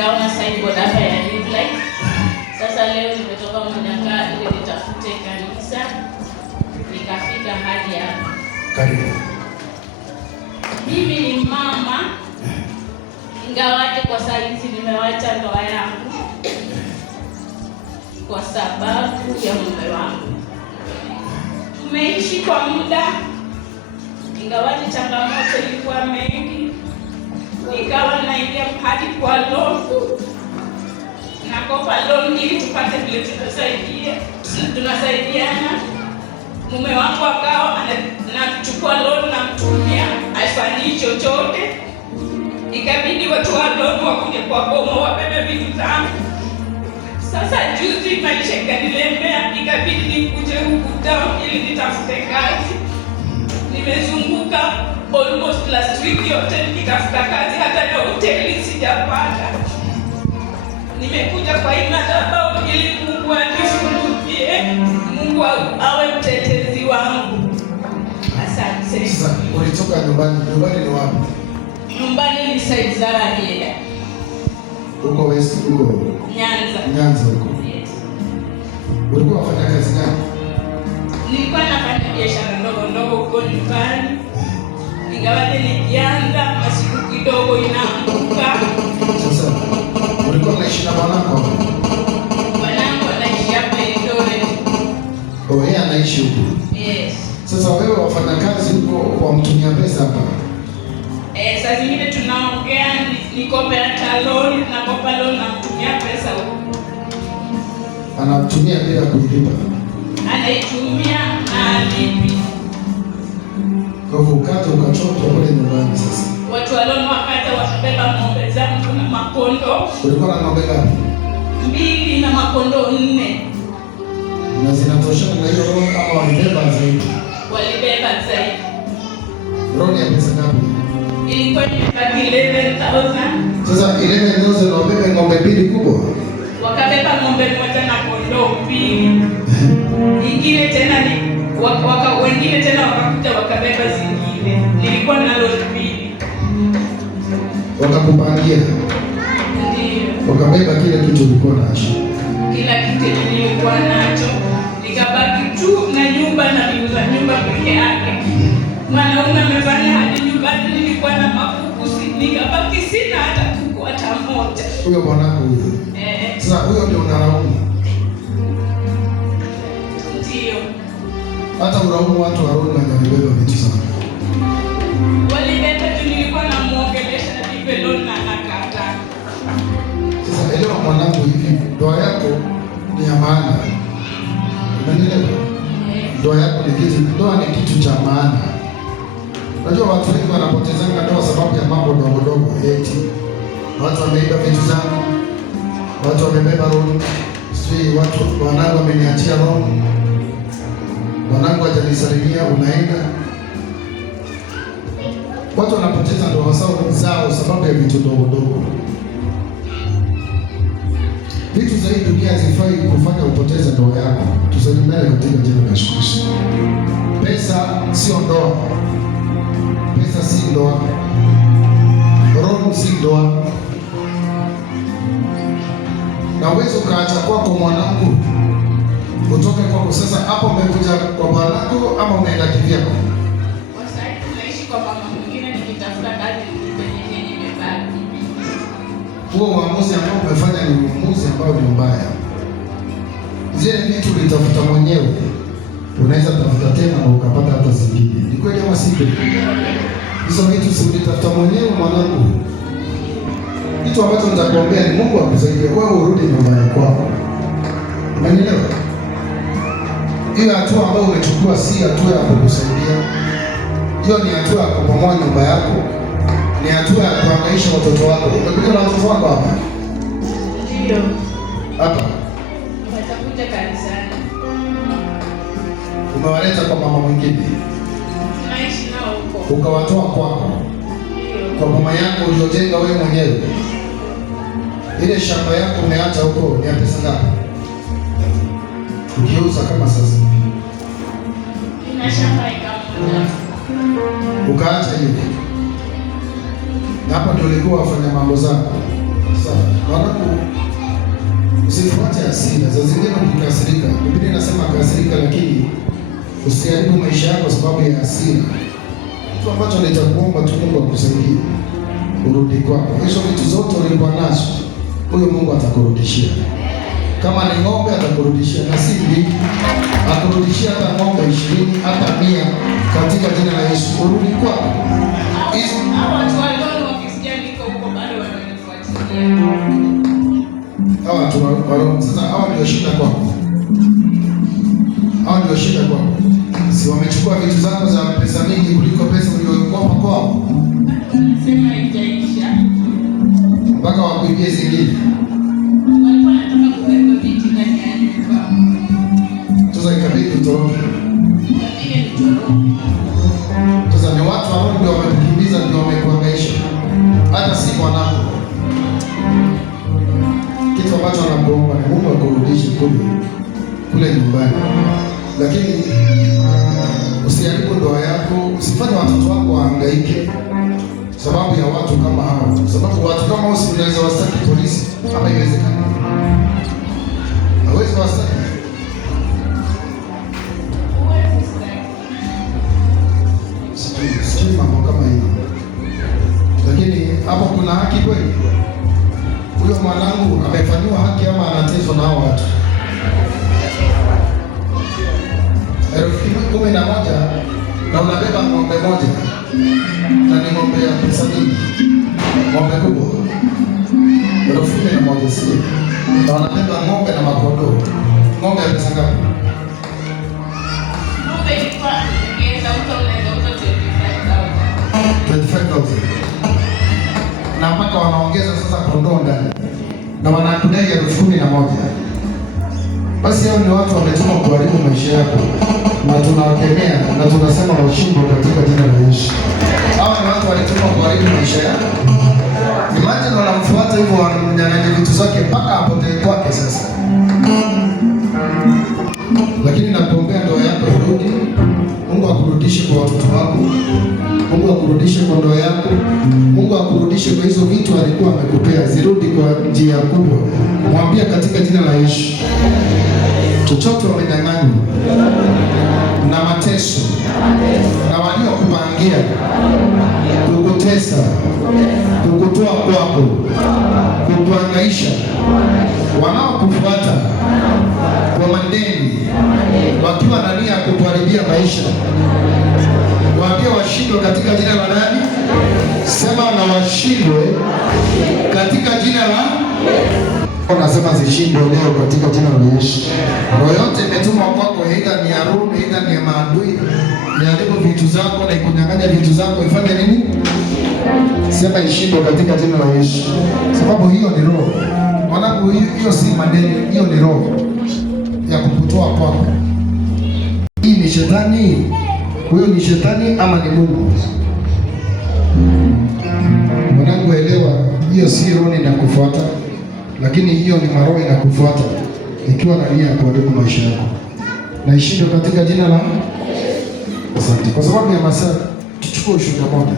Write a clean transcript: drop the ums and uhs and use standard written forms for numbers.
nikaona signboard hapa ya New Life. Sasa leo nimetoka Manyaka ili nitafute kanisa, nikafika hadi hapa. Karibu. Mimi ni mama, ingawaje kwa saa hizi nimewacha ndoa yangu kwa sababu ya mume wangu. Tumeishi kwa muda, ingawaje changamoto ilikuwa mengi, nikawa naingia hadi kwa loan, nakopa loan ili tupate vile tunasaidiana. Mume wangu akawa anachukua loan na mtumia haifanyi chochote, ikabidi watu wa loan wakuje kwa boma wabebe vitu zangu. Sasa juzi maisha ikanilemea, ikabidi nikuje huku town ili nitafute kazi. Nimezunguka almost last week yote nikitafuta kazi, hata ya hoteli sijapata. Nimekuja kwa hii madhabahu ili Mungu anifungulie, Mungu awe mtetezi wangu. Asante. Sasa ulitoka nyumbani ni wapi? Nyumbani ni side za Rahia. Uko West, uko Nyanza huko. Yes. Ulikuwa unafanya kazi gani? Nilikuwa nafanya biashara ndogo huko nyumbani. Ingawaje nikianza masiku kidogo inaanguka. Sasa ulikuwa unaishi na mwanako? Mwanangu anaishi hapa Eldoret. Oh, yeye anaishi huko. Yes. Sasa wewe wafanya kazi huko wamtumia pesa hapa? Saa zingine tunaongea nikope hata loan, nakopa loan na mtumia pesa huko. Anatumia bila kulipa? Anaitumia na alipi. Kwa hivyo ukaja ukachoka kule nyumbani sasa. Watu wa loan wakaja wakabeba ng'ombe zangu na makondo. Ulikuwa na ng'ombe ngapi? 2 na makondo 4. Na zinatoshana na hiyo loan ama walibeba zaidi? Walibeba zaidi. Loan ya pesa ngapi? Ilikuwa imebaki 11,000. Sasa 11,000 wabebe ng'ombe 2 kubwa? Wakabeba ng'ombe moja na kondoo 2. Ingine tena wengine tena wakakuja wakabeba zingine. Nilikuwa na loan 2. Wakakupangia? Ndio. Wakabeba kile kitu ulikuwa nacho? Kila kitu nilikuwa nacho. Nikabaki tu na nyumba na nyumba peke yake. Mwanaume amefanya hadi nyumbani nilikuwa na makuku, nikabaki sina hata kuku hata moja. Huyo mwanangu huyo? Sasa huyo ndio unalaumu? Ndio. Hata ulaumu watu wa roho na walibeba vitu sana. Walibeba tu, nilikuwa namuongelesha na nipelo na nakata. Sasa elewa mwanangu, hivi ndoa yako ni ya maana. Unanielewa? Ndoa yako ni kitu cha maana. Unajua watu wengi wanapotezanga ndoa sababu ya mambo ndogo eti watu wameiba vitu zangu, watu wamebeba roho, sijui watu wanangu wameniachia roho, wanangu hajanisalimia, unaenda. Watu wanapoteza ndoa zao sababu ya vitu ndogo. Vitu za hii dunia hazifai kufanya upoteze ndoa yako. Tusalimane katika jina la Yesu Kristo. Pesa sio ndoa. Pesa si ndoa. Roho si ndoa. Na uwezo ukaacha kwako mwanangu, utoke kwako. Sasa hapo umekuja kwa bwanako ama umeenda kivyako? Kwa sasa tunaishi kwa mama mwingine nikitafuta kazi yenye nimebaki. Huo uamuzi ambao umefanya ni uamuzi ambao ni mbaya. Zile vitu ulitafuta mwenyewe, unaweza tafuta tena na ukapata hata zingine. Ni kweli ama si kweli? Hizo vitu si ulitafuta mwenyewe mwanangu. Kitu ambacho nitakuombea ni Mungu akusaidie wewe urudi nyumbani kwako. Umenielewa? Hiyo hatua ambayo umechukua si hatua ya kukusaidia. Hiyo ni hatua ya kubomoa nyumba yako. Ni hatua ya kuhangaisha watoto wako. Umekuja na watoto wako hapa? Ndio. Hapa? Watakuja kanisani. Umewaleta kwa mama mwingine? Tunaishi nao huko. Ukawatoa kwako? Ndio. Kwa mama yako uliojenga wewe mwenyewe? Ile shamba yako umeacha huko ni ya pesa ngapi? Ukiuza kama sasa? Ina shamba ikamoja. Ukaacha hiyo. Na hapo ndio ulikuwa wafanya mambo zako. Usifuate hasira. Za zingine ukikasirika, Biblia inasema kasirika, lakini usiharibu maisha yako kwa sababu ya hasira. Kitu ambacho nitakuomba tu, Mungu akusaidie urudi kwako. Hizo vitu zote ulikuwa nazo, huyo Mungu atakurudishia. Kama ni ng'ombe atakurudishia, na si vingi, akurudishia hata ng'ombe 20 hata 100 katika jina la Yesu. Urudi kwako. Sasa hawa ndio shida kwako. Hawa ndio shida kwako. Si wamechukua vitu zako za pesa mingi kuliko pesa uliyokopa kwao. Sema haijaisha. Mpaka wakuibie zingine. Walikuwa wanataka kubeba vitu ndani ya nyumba. Sasa ikabidi utoroke. Ikabidi utoroke. Sasa ni watu hao ndio wamekukimbiza, ndio wamekuhangaisha. Hata si mwanako. Kitu ambacho anakuomba ni Mungu akurudishe kule nyumbani. Lakini usiharibu ndoa yako, usifanye watoto wako wahangaike sababu ya watu kama hao. Sababu watu kama hao si unaweza wastaki polisi, ama iwezekana? Hawezi wastaki. Sijui mambo kama hiyo. Lakini hapo kuna haki kweli? Huyo mwanangu amefanyiwa haki ama anateswa na hao watu? 11,000 na unabeba ng'ombe moja, na ni ng'ombe ya pesa nyingi, ng'ombe kubwa 11,000 sio? Na unabeba ng'ombe na makondoo, ng'ombe ya pesa ngapi? Ng'ombe ilikuwa inaweza kutoa 25,000. Na mpaka wanaongeza sasa kondoo ndani, na wanakudai 11,000. Basi hao ni watu wametuma kuharibu maisha yako, na tunawakemea na tunasema washindwe katika jina la Yesu. Hao ni watu walituma kuharibu maisha yako. Imagine wanamfuata hivyo, wanamnyang'anya vitu zake mpaka apotee kwake sasa. Lakini nakuombea ndoa yako irudi. Mungu akurudishe kwa watoto wako. Mungu akurudishe kwa ndoa yako. Mungu akurudishe kwa hizo vitu alikuwa amekupea, zirudi kwa njia kubwa. Mwambie katika jina la Yesu. Chochote wamedanganywa na mateso na waliokupangia kukutesa, kukutoa kwako, kukuhangaisha, wanaokufuata kwa madeni, wakiwa na nia ya kukuharibia maisha, waambie washindwe katika jina la nani? Sema na washindwe katika jina la Nasema zishindwe leo katika jina la Yesu. Roho yote imetumwa kwako, aidha ni Haruni, aidha ni maadui, iharibu vitu zako na ikunyang'anya vitu zako, ifanye nini? Sema ishindwe katika jina la Yesu. Sababu hiyo ni roho. Mwanangu, hiyo si madeni, hiyo ni roho ya kukutoa kwako. Hii ni shetani. Huyo ni shetani ama ni Mungu? Mwanangu, elewa, hiyo si roho inakufuata. Lakini hiyo ni maroho inakufuata ikiwa na nia ya kuharibu maisha yako. Na ishindwe katika jina la Asante. Kwa sababu ya masaa tuchukue ushuhuda moja.